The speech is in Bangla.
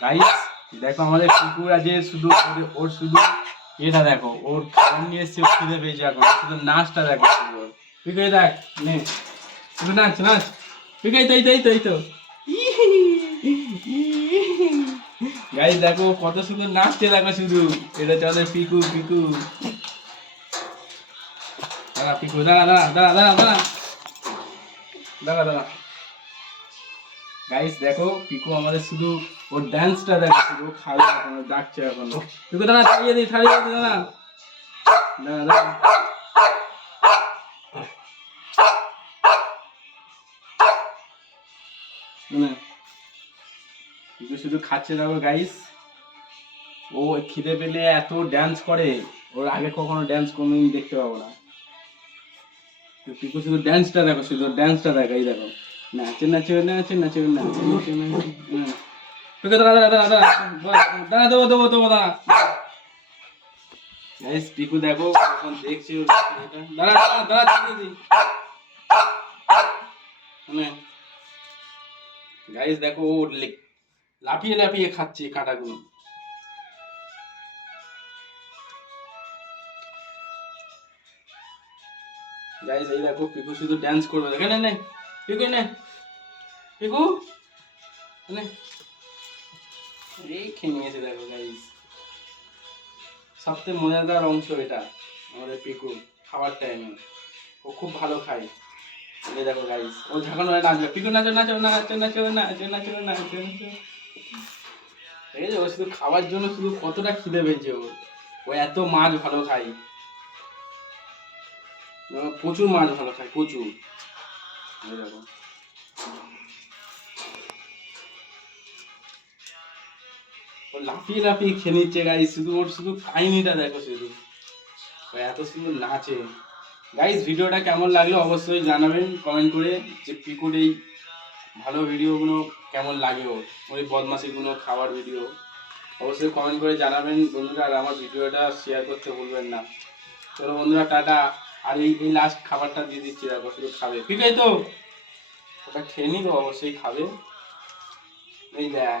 গাইস দেখো আমাদের কুকুর আছে, শুধু ওর- শুধু এটা দেখো, ওর খাবার নিয়ে এসছে খিদে পেয়েছে এখন। শুধু নাচটা দেখো ওর। তুই করে দেখ, নে। শুধু নাচ নাচ। তুই গাই তাই তাই তাই তো। গাইস দেখো কত সুন্দর নাচছে, দেখো শুধু। এটা চলে পিকু পিকু। দাঁড়া পিকু, দাঁড়া দাঁড়া দাঁড়া দাঁড়া দাঁড়া। দাঁড়া দাঁড়া। গাইস দেখো, পিকু আমাদের শুধু ওর দেখো, শুধু এখন ডাকছে এখন। পিকু, দাঁড়া ছাড়িয়ে দিই ছাড়িয়ে দিই, দাঁড়া। দাঁড়া পিকু শুধু খাচ্ছে দেখো গাইস ও খিদে পেলে এত ড্যান্স করে, ওর আগে কখনো ড্যান্স কোনোদিন দেখতে পাবো না। পিকু, শুধু ড্যান্সটা দেখো, শুধু ড্যান্সটা দেখো এই দেখো। নাচে নাচে নাচে নাচে নাচে নাচে পিকু দাঁড়া দাঁড়া দাঁড়া দাঁড়া দেবো দেবো দেবো দাঁড়া গাইস পিকু দেখো এখন দেখছি দাঁড়া দাঁড়া দাঁড়া দিয়ে দিই মানে গাইস দেখো ও লাফিয়ে লাফিয়ে খাচ্ছে কাঁটাগুলো গাইস এই দেখো পিকু শুধু ড্যান্স করবে দেখে নে নে পিকু নে পিকু নে এই খেয়ে নিয়েছে দেখো গাইস সবথেকে মজাদার অংশ এটা, আমাদের পিকু, খাবার টাইমে ও খুব ভালো খায়। দেখো গাইস ও ঝাঁকানো নাচবে, পিকু নাচো নাচো নাচো নাচো নাচো নাচো নাচো নাচো। এই যে ও শুধু খাওয়ার জন্য শুধু কতটা খিদে পেয়েছে ও ও এত মাছ ভালো খায়। প্রচুর মাছ ভালো খায়, প্রচুর। দেখো। লাফিয়ে লাফিয়ে খেয়ে নিচ্ছে গাইস শুধু ওর শুধু কাহিনিটা দেখো শুধু। এত সুন্দর নাচে। গাইস ভিডিওটা কেমন লাগল অবশ্যই জানাবেন কমেন্ট করে যে পিকুর এই ভালো ভিডিওগুলো কেমন লাগে ওর ওই বদমাসিগুলো খাবার ভিডিও। অবশ্যই কমেন্ট করে জানাবেন বন্ধুরা, আর আমার ভিডিওটা শেয়ার করতে ভুলবেন না। চলো বন্ধুরা, টাটা। আর এই এই লাস্ট খাবারটা দিয়ে দিচ্ছি, দেখো, শুধু খাবে। ঠিক আছে তো? ওটা খেয়ে নি তো, অবশ্যই খাবে। এই দেখ।